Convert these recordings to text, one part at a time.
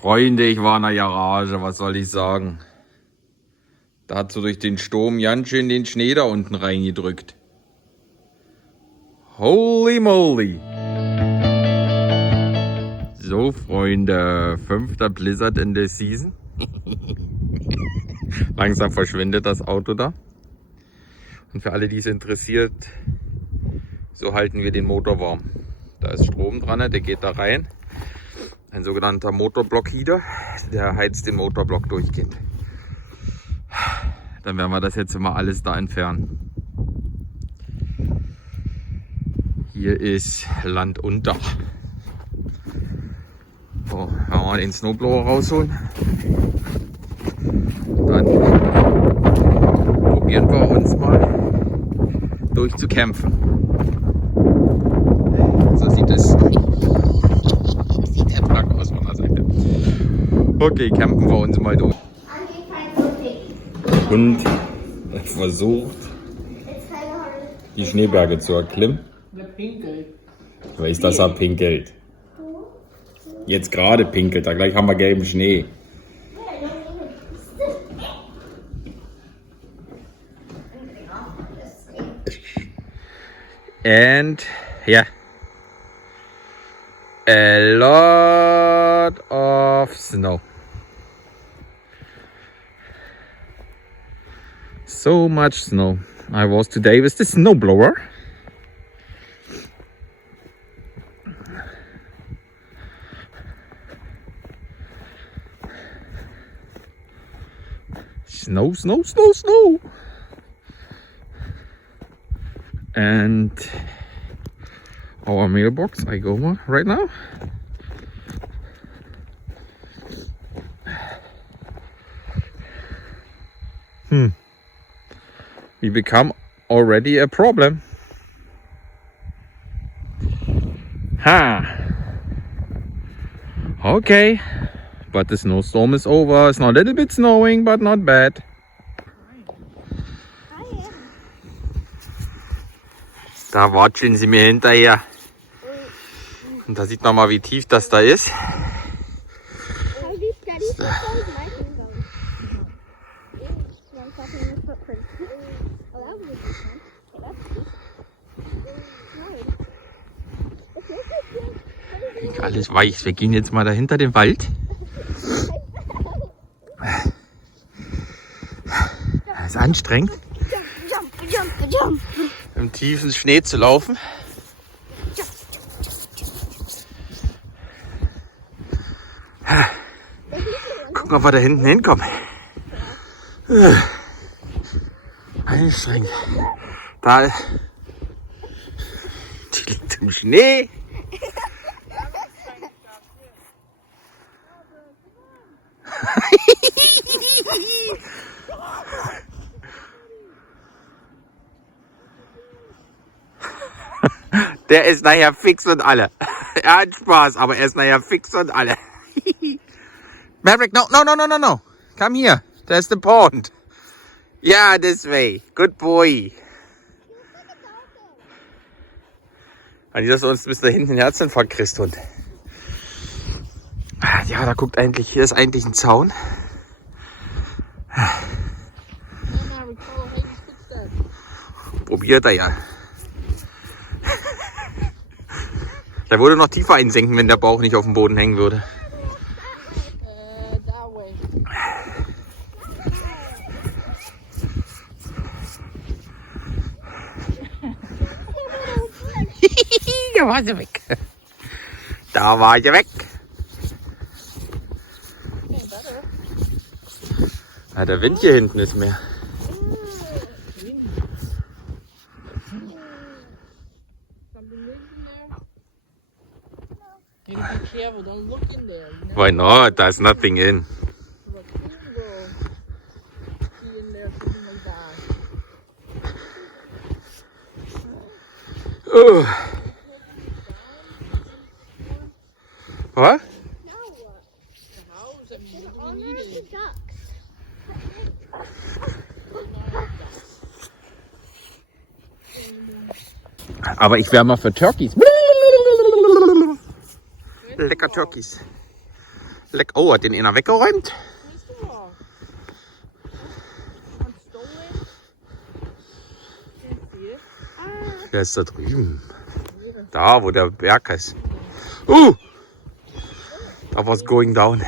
Freunde, ich war in der Garage, was soll ich sagen? Da hat so durch den Sturm ganz schön den Schnee da unten reingedrückt. Holy moly! So Freunde, 5. Blizzard in der Season. Langsam verschwindet das Auto da. Und für alle, die es interessiert, so halten wir den Motor warm. Da ist Strom dran, der geht da rein. Ein sogenannter Motorblock-Heater, der heizt den Motorblock durchgehend. Dann werden wir das jetzt immer alles da entfernen. Hier ist Land unter. So, wenn wir mal den Snowblower rausholen. Dann probieren wir uns mal durchzukämpfen. So sieht es. Sieht der Truck aus von der Seite. Okay, campen wir uns mal durch. Und er versucht, die Schneeberge zu erklimmen. Ich weiß, dass er pinkelt. Jetzt gerade pinkelt er, gleich haben wir gelben Schnee. And yeah, a lot of snow. So much snow. I was today with the snowblower. Snow, snow, snow, snow. And our mailbox, I go right now. We become already a problem. Okay, but the snowstorm is over. It's not a little bit snowing, but not bad. Da watscheln sie mir hinterher. Und da sieht man mal, wie tief das da ist. Alles weich. Wir gehen jetzt mal dahinter den Wald. Das ist anstrengend, im tiefen Schnee zu laufen. Gucken, ob wir da hinten hinkommen. Anstrengend. Da, die liegt im Schnee. Der ist nachher fix und alle. Er hat Spaß, aber er ist nachher fix und alle. Maverick, no. Come here. There's the pond. Yeah, this way. Good boy. An dass du uns bis da hinten einen Herzinfarkt kriegst, Hund. Ja, da guckt eigentlich, hier ist eigentlich ein Zaun. Probiert er ja. Der würde noch tiefer einsenken, wenn der Bauch nicht auf dem Boden hängen würde. Da war sie weg. Da war sie weg. Ja, der Wind hier hinten ist mehr. Why not? There's nothing in. What? Aber ich wäre mal für Turkeys. Lecker Turkeys. Leck. Oh, hat den einer weggeräumt? Wer ist da drüben? Da, wo der Berg ist. Da was going down.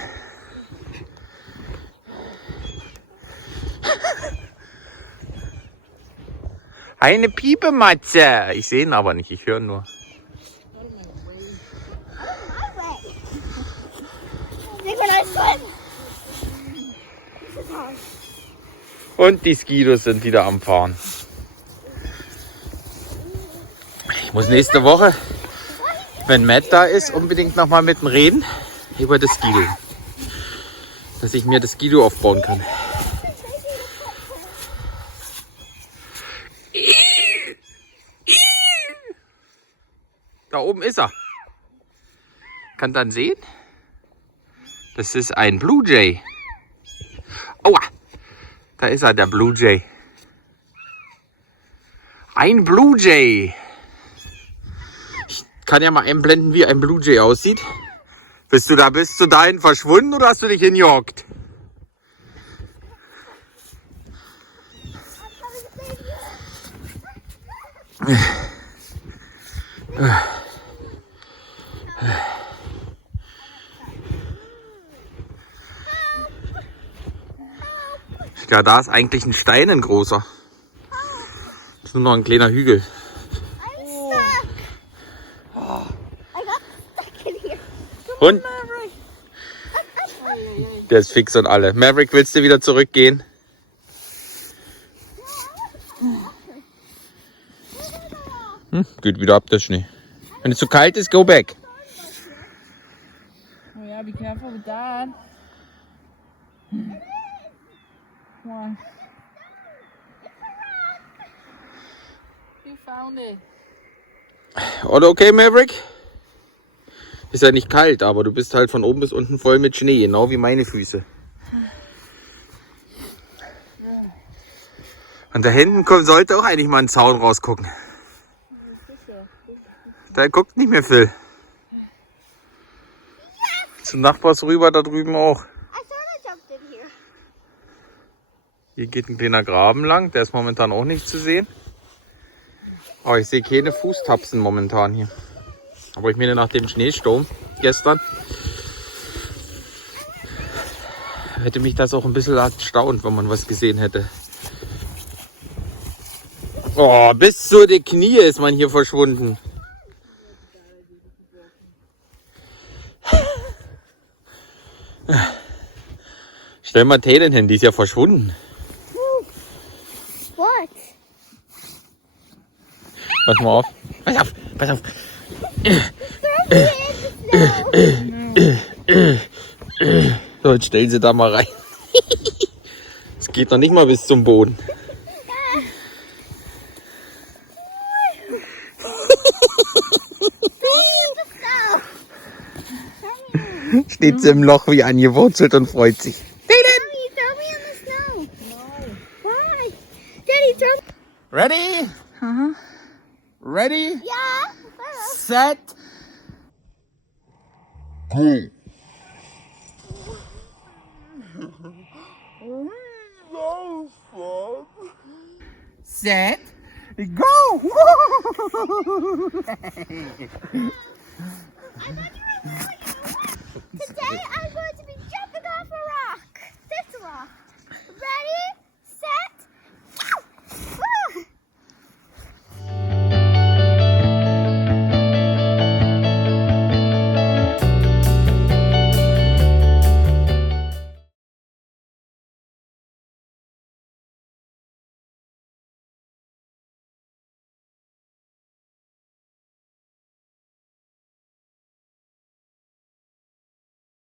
Eine Piepematze. Ich sehe ihn aber nicht, ich höre ihn nur. Und die Skidos sind wieder am Fahren. Ich muss nächste Woche, wenn Matt da ist, unbedingt nochmal mit ihm reden über das Skido. Dass ich mir das Skido aufbauen kann. Da oben ist er. Kann dann sehen? Das ist ein Blue Jay. Aua! Da ist er, der Blue Jay. Ein Blue Jay. Ich kann ja mal einblenden, wie ein Blue Jay aussieht. Bist du dahin verschwunden oder hast du dich hingehockt? Ja, da ist eigentlich ein Stein, ein großer. Das ist nur noch ein kleiner Hügel. Und? Der ist fix und alle. Maverick, willst du wieder zurückgehen? Geht wieder ab der Schnee. Wenn es zu kalt ist, go back. Oh yeah, be careful with that. Come on. You found it. All okay, Maverick? Ist ja nicht kalt, aber du bist halt von oben bis unten voll mit Schnee, genau wie meine Füße. Und da hinten sollte auch eigentlich mal ein Zaun rausgucken. Da guckt nicht mehr viel. Zum Nachbars rüber, da drüben auch. Hier geht ein kleiner Graben lang, der ist momentan auch nicht zu sehen. Aber ich sehe keine Fußtapsen momentan hier. Aber ich meine, nach dem Schneesturm gestern hätte mich das auch ein bisschen erstaunt, wenn man was gesehen hätte. Oh, bis zu den Knie ist man hier verschwunden. Stell mal Taylor hin, die ist ja verschwunden. What? Pass mal auf. Pass auf, pass auf. So, jetzt stellen sie da mal rein. Es geht noch nicht mal bis zum Boden. Steht sie im Loch wie angewurzelt und freut sich. Mommy, throw me in the snow. No. Why? Daddy, throw me. Ready? Ready? Yeah. Set. Go. Set. Go. Today I